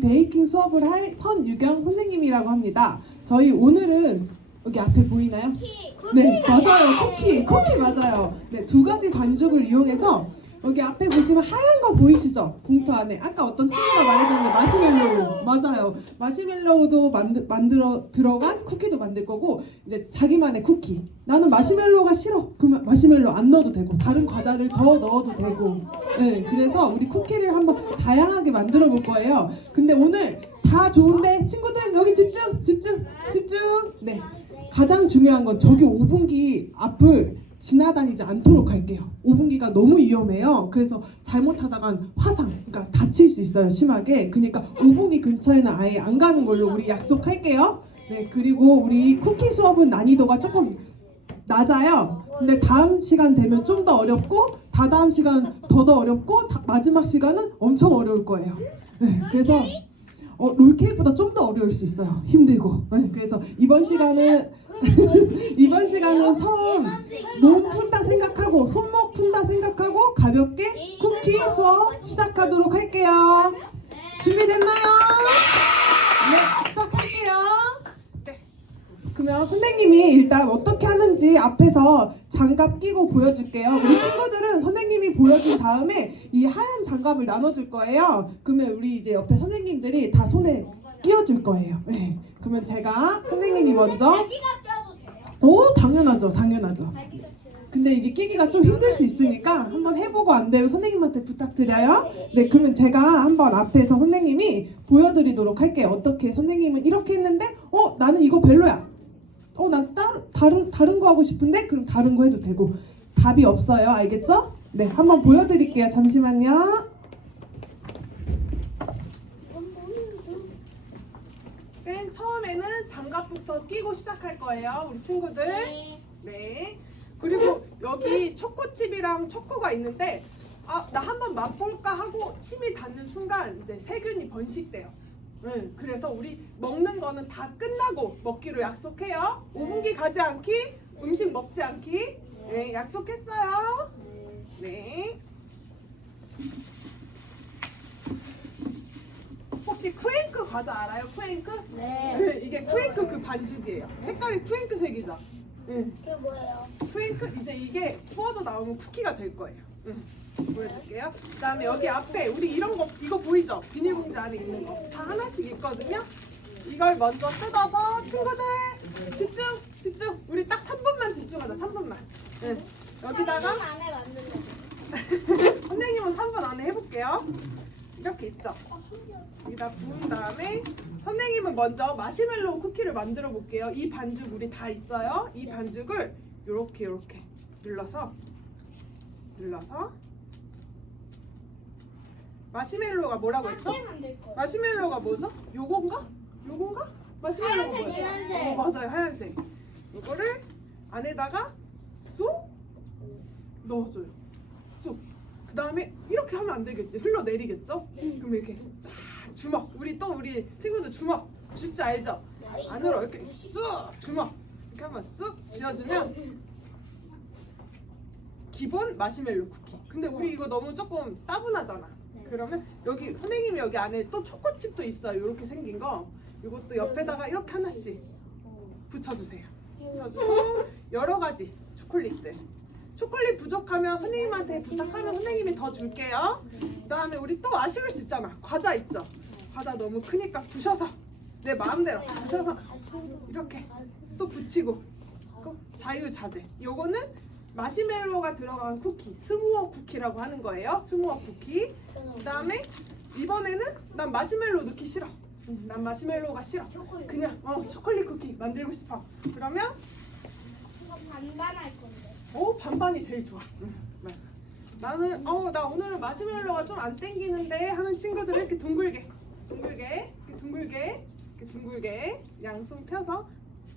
베이킹 수업을 할 선유경 선생님이라고 합니다. 저희 오늘은 여기 앞에 보이나요? 네, 맞아요. 쿠키, 쿠키 맞아요. 네, 두 가지 반죽을 이용해서 여기 앞에 보시면 하얀 거 보이시죠? 봉투 안에 아까 어떤 친구가 말해줬는데 마시멜로우 맞아요. 마시멜로우도 만들 만들어 들어간 쿠키도 만들 거고 이제 자기만의 쿠키. 나는 마시멜로우가 싫어. 그러면 마시멜로우 안 넣어도 되고 다른 과자를 더 넣어도 되고. 네, 그래서 우리 쿠키를 한번 다양하게 만들어 볼 거예요. 근데 오늘 다 좋은데 친구들 여기 집중, 집중, 집중. 네. 가장 중요한 건 저기 5분기 앞을 지나다니지 않도록 할게요. 5분기가 너무 위험해요. 그래서 잘못하다간 화상, 그러니까 다칠 수 있어요. 심하게. 그러니까 5분기 근처에는 아예 안 가는 걸로 우리 약속할게요. 네, 그리고 우리 쿠키 수업은 난이도가 조금 낮아요. 근데 다음 시간 되면 좀 더 어렵고 다다음 시간 더 더 어렵고 다- 마지막 시간은 엄청 어려울 거예요. 네, 그래서 어, 롤케이크보다 좀 더 어려울 수 있어요. 힘들고. 네, 그래서 이번 시간은 이번 시간은 처음 몸 푼다 생각하고 손목 푼다 생각하고 가볍게 쿠키 수업 시작하도록 할게요. 준비됐나요? 네. 네. 그러면 선생님이 일단 어떻게 하는지 앞에서 장갑 끼고 보여줄게요. 우리 친구들은 선생님이 보여준 다음에 이 하얀 장갑을 나눠줄 거예요. 그러면 우리 이제 옆에 선생님들이 다 손에 끼워줄 거예요. 네. 그러면 제가 선생님이 먼저? 오 당연하죠 당연하죠 근데 이게 끼기가 좀 힘들 수 있으니까 한번 해보고 안 되면 선생님한테 부탁드려요 네 그러면 제가 한번 앞에서 선생님이 보여드리도록 할게요 어떻게 선생님은 이렇게 했는데 어 나는 이거 별로야 어난 다른 다른 거 하고 싶은데? 그럼 다른 거 해도 되고. 답이 없어요. 알겠죠? 네 한번 보여드릴게요. 잠시만요. 맨 처음에는 장갑부터 끼고 시작할 거예요. 우리 친구들. 네. 네. 그리고 여기 초코칩이랑 초코가 있는데 아, 나 한번 맛볼까 하고 침이 닿는 순간 이제 세균이 번식돼요. 네, 그래서 우리 먹는 거는 다 끝나고 먹기로 약속해요. 5분기 가지 않기, 음식 먹지 않기. 네, 약속했어요. 네. 혹시 쿠앤크 과자 알아요? 쿠앤크? 네. 네, 이게 쿠앤크 그 반죽이에요. 색깔이 쿠앤크 색이죠. 네. 그게 뭐예요? 트윙크 이제 이게 구워서 나오면 쿠키가 될 거예요. 응. 보여줄게요. 그다음에 여기 앞에 우리 이런 거 이거 보이죠? 비닐봉지 안에 있는 거 다 하나씩 있거든요. 이걸 먼저 뜯어서 친구들 집중 집중. 우리 딱 3분만 집중하자. 3분만. 응. 여기다가 3분 안에 만들면 선생님은 3분 안에 해볼게요. 이렇게 있죠? 여기다 부은 다음에 선생님은 먼저 마시멜로우 쿠키를 만들어 볼게요. 이 반죽 우리 다 있어요. 이 반죽을 요렇게 요렇게 눌러서 눌러서 마시멜로우가 뭐라고 거예요? 마시멜로우가 뭐죠? 요건가? 요건가? 마시멜로우가 하얀색, 뭐예요? 하얀색. 어 맞아요 하얀색. 이거를 안에다가 쏙 넣어줘요. 쏙. 그 다음에 이렇게 하면 안 되겠지. 흘러내리겠죠? 그럼 이렇게 쫙 주먹. 우리 또 우리 친구들 주먹 줄 줄 알죠? 안으로 이렇게 쑥 주먹 이렇게 한번 쑥 쥐어주면 기본 마시멜로 쿠키. 근데 우리 이거 너무 조금 따분하잖아. 그러면 여기 선생님이 여기 안에 또 초코칩도 있어요. 이렇게 생긴 거. 이것도 옆에다가 이렇게 하나씩 붙여주세요. 여러 가지 초콜릿들. 초콜릿 부족하면 선생님한테 부탁하면 선생님이 더 줄게요. 그다음에 우리 또 아쉬울 수 있잖아. 과자 있죠. 과자 너무 크니까 부셔서 내 마음대로 부셔서 이렇게 또 붙이고 또 자유자재. 요거는 마시멜로가 들어간 쿠키, 스무어 쿠키라고 하는 거예요. 스무어 쿠키. 그다음에 이번에는 난 마시멜로 넣기 싫어. 음, 난 마시멜로가 싫어. 초콜릿. 그냥 어 초콜릿 쿠키 만들고 싶어. 그러면 이거 반반 할 건데. 어 반반이 제일 좋아. 응, 맞아. 나는 어 나 오늘 은 마시멜로가 좀 안 땡기는데 하는 친구들은 이렇게 둥글게, 둥글게, 이렇게 둥글게, 이렇게 둥글게 양손 펴서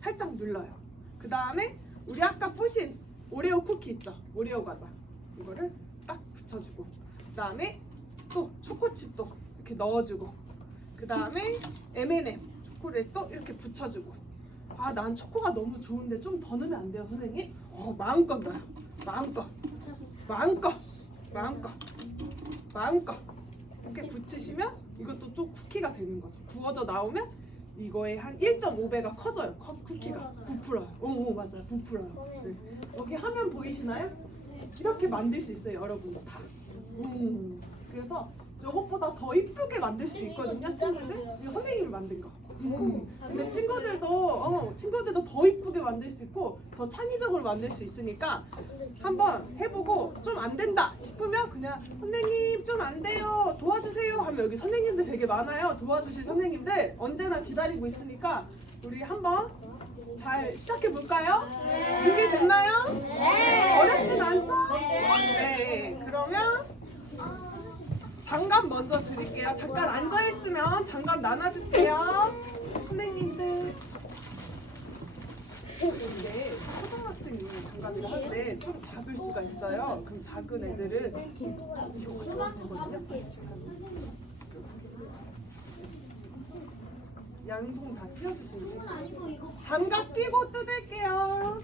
살짝 눌러요. 그 다음에 우리 아까 부신 오레오 쿠키 있죠? 오레오 과자. 이거를 딱 붙여주고 그 다음에 또 초코칩도 이렇게 넣어주고 그 다음에 M&M 초콜릿도 이렇게 붙여주고. 아 난 초코가 너무 좋은데 좀 더 넣으면 안 돼요 선생님? 어 마음껏 넣어요. 마음껏. 마음껏. 마음껏. 마음껏. 이렇게 붙이시면 이것도 또 쿠키가 되는 거죠. 구워져 나오면 이거의 한 1.5배가 커져요. 컵 쿠키가 부풀어요. 오, 오 맞아요. 부풀어요. 네. 여기 화면 보이시나요? 이렇게 만들 수 있어요, 여러분도 다. 음. 그래서 이것보다 더 이쁘게 만들 수 있거든요, 친구들. 이거 선생님이 만든 거. 음. 근데 친구들도 어, 친구들도 더 이쁘게 만들 수 있고 더 창의적으로 만들 수 있으니까 한번 해보고 좀 안 된다 싶으면 그냥 선생님 좀 안 돼요 도와주세요 하면 여기 선생님들 되게 많아요 도와주실 선생님들 언제나 기다리고 있으니까 우리 한번 잘 시작해 볼까요? 준비 됐나요? 네. 어렵진 않죠? 네. 그러면 장갑 먼저 드릴게요. 잠깐 앉아 있으면 장갑 나눠줄게요. 선생님들. 근데 할때좀 작을 수가 있어요. 그럼 작은 애들은 이거 되거든요. 양손 다 띄워주시면 돼요. 장갑 끼고 뜯을게요.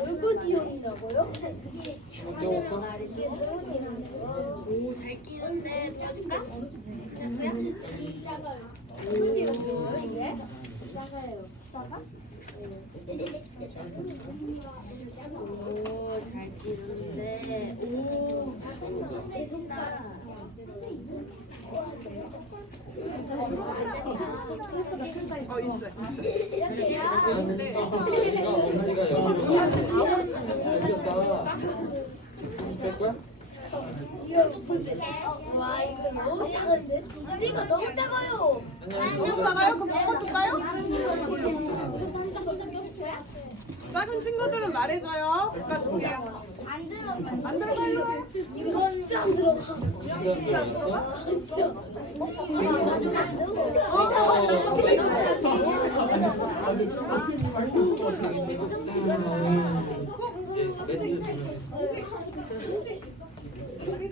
얼굴 뒤용이라고요? 오, 잘 끼는데 도와줄까? 작아요. 얼굴 뒤용이요 이게? 작아요. 작아? 오, 잘 끼는데. 오, 내 손가락. 어 있어요. 근데 엄지가 여기로 알겠다. 뺄 거야? 와 이거 너무? 아니 이거 너무 작아요. 너무 작아요? 그럼 바꿔줄까요? 작은 친구들은 말해줘요. 바꿔줄게요. 안 들어가요. 안 들어가요. 이거 진짜 안 들어가. 엄지가 안 들어갔어? 이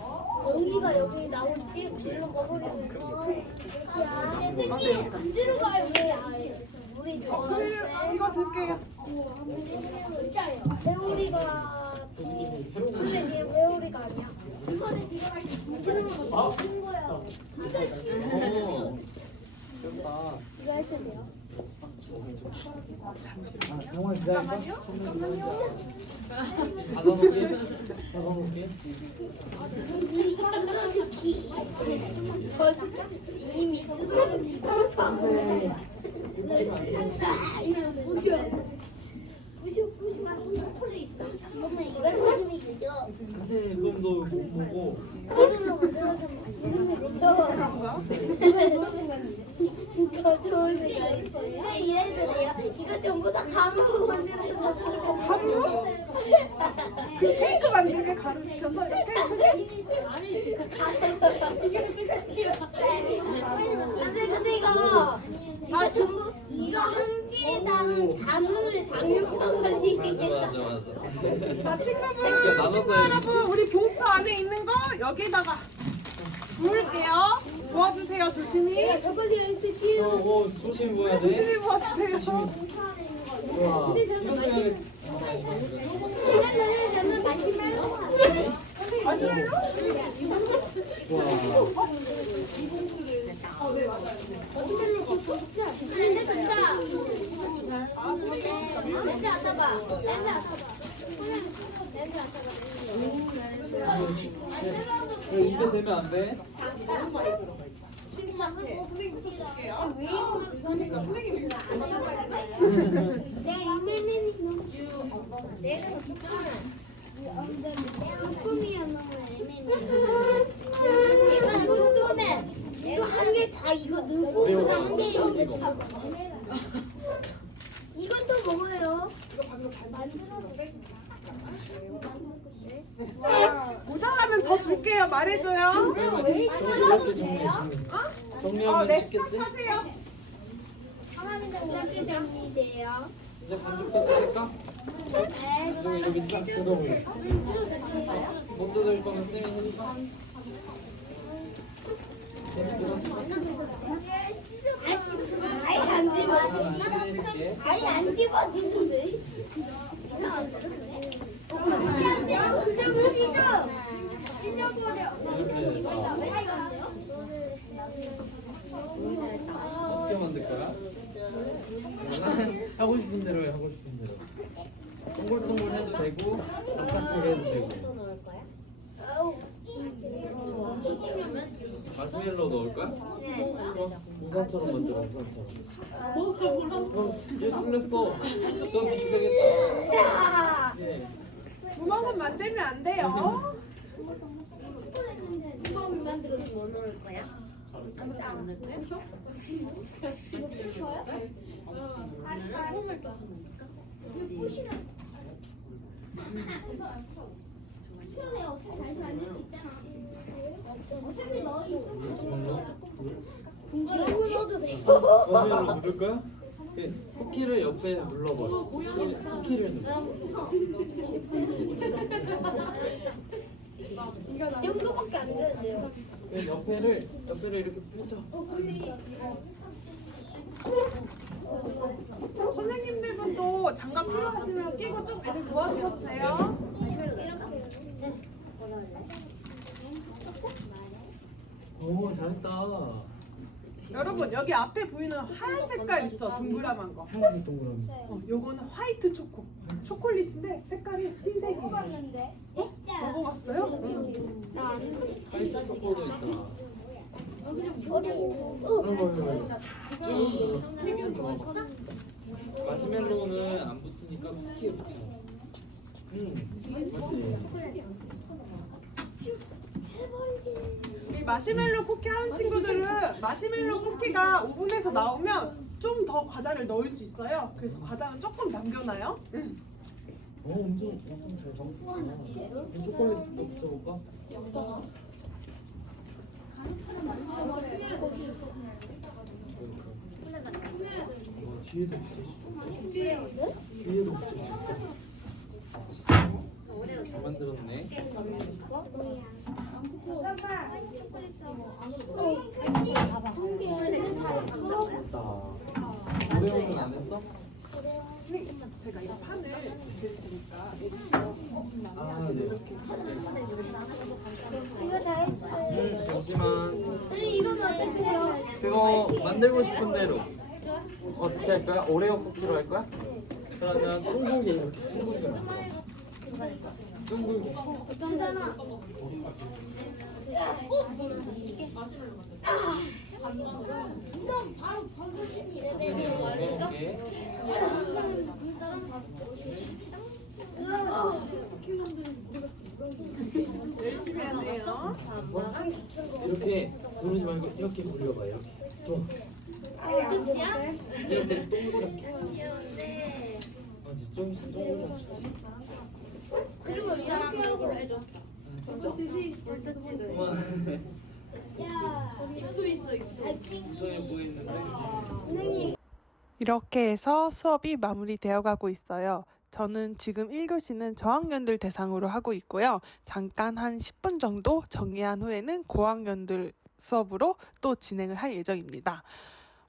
여기가 여기 나올 때 질러 먹으려는 거. 야, 선생님 안 들어가요 왜? 아예. 우리 그럼 이거 들게요. 진짜요. 회오리가 근데 얘 회오리가 아니야. 이거는 들어갈 때거 무슨 거야? 이거 싫어. 이거 할 텐데요. 영화 기다릴까? 닫아놓게 닫아놓게 이미 뜯어집니다. 부셔. 부셔, 부셔. 폴리 있다. 엄마 이거 사진이 되죠? 네 그럼 너못 보고 가루로 만들어서 이름이 되죠? 이거 생각이 근데 얘네들이요. 이거 전부 다 가루로 만들어서 가루? 그 케이크 만들게 가루 시켜서 이렇게 근데 근데 이거 이거 전부 이거 한 개당 단어를 당육만 맞아. 맞아 맞아 자 친구분, 친구 해야지. 여러분 우리 봉투 안에 있는 거 여기다가 부을게요. 부어주세요 조심히. 있을게요. 어, 어 조심히 보야 돼 조심히 부어주세요. 와 근데 저는 이것도 해야 돼 저는 저는 마시멜로 같아요. 마시멜로? 와 냄새 좋다. 냄새 안 나봐. 냄새 안 나봐. 냄새 안 나봐. 안 대면 안 돼? 선생님 또 볼게요. 들어도 왜 이거 그러니까 선생님이 내가 이메일이 내가 조금이야 너무 애매해. 내가 조금해. 내가 한개 다 이거 넣고 찍어. 이것도 먹어요. 모자라면 더 줄게요. 말해줘요. 왜 이렇게. 정리하면 네, 쉽겠지? 하세요. 이렇게 됩니다요. 이제 반죽 뜯을까? 네. 이거 이렇게 딱 뜯어볼래. 못 뜯을 거면 쌤이 해줄까? 쌤이 뜯어. 아니 안 집어. 하나 해줄게. 아니 안 집어지는데. 해서 어떻게 만들 거야? 하고 싶은 대로 해, 하고 싶은 대로. 동글동글 해도 되고, 답답하게 해도 되고. 마시멜로 넣을 거야? 그럼 우산처럼 만들어, 우산처럼. 어, 얘 뚫렸어. 너 기세겠다. 예. 구멍은 만들면 안 돼요. 구멍 만들어서 뭐 넣을 거야? 감자 안 넣을 거야? 그러면은 홈을 또 그렇지. 마시멜로? 마시멜로 누를 거야? 예, 쿠키를 옆에 눌러봐. 쿠키를 눌러. 이 정도밖에 안 되는데요. 그 옆에를 옆에를 이렇게 펴줘. 선생님들 분도 장갑 필요하시면 끼고 좀 애들 도와주셔도 돼요. 오 잘했다. 여러분 여기 앞에 보이는 하얀 색깔 있죠? 동그라만 거. 하얀색 동그라미. 어, 요거는 화이트 초코. 초콜릿인데 색깔이 흰색이에요. 먹었는데. 먹어봤어요? 하얀색 초코도 있다. 어려워. 그런 거 쭉. 마시멜로는 안 붙으니까 쿠키에 붙여. 음, 맞지. 이 마시멜로 쿠키 하는 친구들은 마시멜로 쿠키가 오븐에서 나오면 좀 더 과자를 넣을 수 있어요. 그래서 과자는 조금 남겨놔요. 어, 엄청 엄청 잘 먹었어. 초콜릿 붙여볼까? 어, 뒤에도 붙여줘. 뒤에도 붙여줘. 잘 만들었네. 오레오는 안 했어? 제가 이 판을 네. 이거 다 했어요. 이거는 어떡해요? 그거 만들고 싶은 대로 어떻게 할 거야? 오레오 쿠키로 할 거야? 그러면 둥글게 이렇게 둥글게 만들어. 둥글게. 이 이렇게. 열심히 하네요. 이렇게 누르지 말고 이렇게 이렇게. 좀 끝이야? 이렇게 동그랗게. 귀여운데. 아니 조금씩 동그랗게. 그리고 이 사람 이걸로 해줬어. 아, 있어 보이는데. 선생님. 이렇게 해서 수업이 마무리되어 가고 있어요. 저는 지금 1교시는 저학년들 대상으로 하고 있고요. 잠깐 한 10분 정도 정리한 후에는 고학년들 수업으로 또 진행을 할 예정입니다.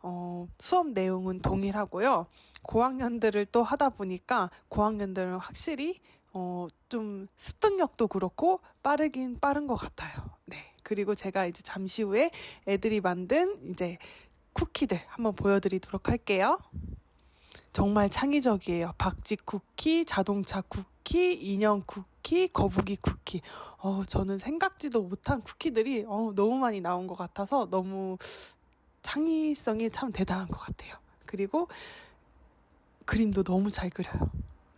어, 수업 내용은 동일하고요. 고학년들을 또 하다 보니까 고학년들은 확실히 어, 좀 습득력도 그렇고 빠르긴 빠른 것 같아요. 네. 그리고 제가 이제 잠시 후에 애들이 만든 이제 쿠키들 한번 보여드리도록 할게요. 정말 창의적이에요. 박쥐 쿠키, 자동차 쿠키, 인형 쿠키, 거북이 쿠키. 어, 저는 생각지도 못한 쿠키들이 어, 너무 많이 나온 것 같아서 너무 창의성이 참 대단한 것 같아요. 그리고 그림도 너무 잘 그려요.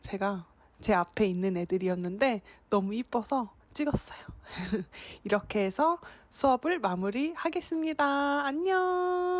제가 제 앞에 있는 애들이었는데 너무 이뻐서 찍었어요. 이렇게 해서 수업을 마무리하겠습니다. 안녕!